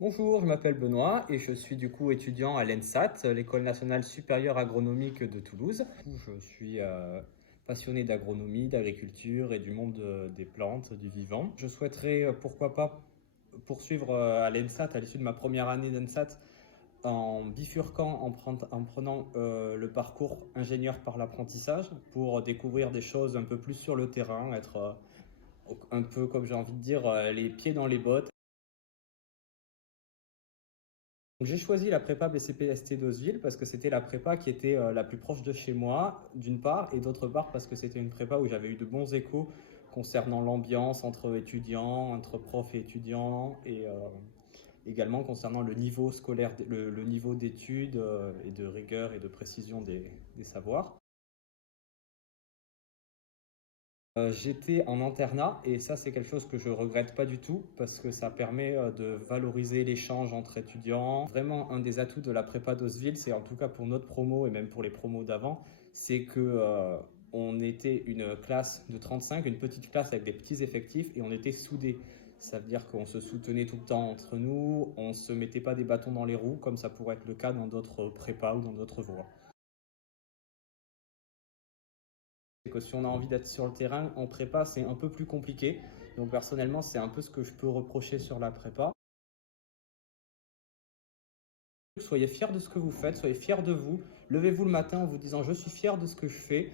Bonjour, je m'appelle Benoît et je suis du coup étudiant à l'ENSAT, l'École nationale supérieure agronomique de Toulouse. Je suis passionné d'agronomie, d'agriculture et du monde des plantes, du vivant. Je souhaiterais pourquoi pas poursuivre à l'ENSAT à l'issue de ma première année d'ENSAT en bifurquant, en prenant le parcours ingénieur par l'apprentissage pour découvrir des choses un peu plus sur le terrain, être un peu comme j'ai envie de dire les pieds dans les bottes. J'ai choisi la prépa BCP-ST d'Oseville parce que c'était la prépa qui était la plus proche de chez moi, d'une part, et d'autre part parce que c'était une prépa où j'avais eu de bons échos concernant l'ambiance entre étudiants, entre profs et étudiants, et également concernant le niveau scolaire, le niveau d'études et de rigueur et de précision des savoirs. J'étais en internat et ça c'est quelque chose que je regrette pas du tout parce que ça permet de valoriser l'échange entre étudiants. Vraiment un des atouts de la prépa d'Oseville, c'est en tout cas pour notre promo et même pour les promos d'avant, c'est que on était une classe de 35, une petite classe avec des petits effectifs et on était soudés. Ça veut dire qu'on se soutenait tout le temps entre nous, on se mettait pas des bâtons dans les roues comme ça pourrait être le cas dans d'autres prépas ou dans d'autres voies. C'est que si on a envie d'être sur le terrain, en prépa, c'est un peu plus compliqué. Donc personnellement, c'est un peu ce que je peux reprocher sur la prépa. Soyez fiers de ce que vous faites, soyez fiers de vous. Levez-vous le matin en vous disant je suis fier de ce que je fais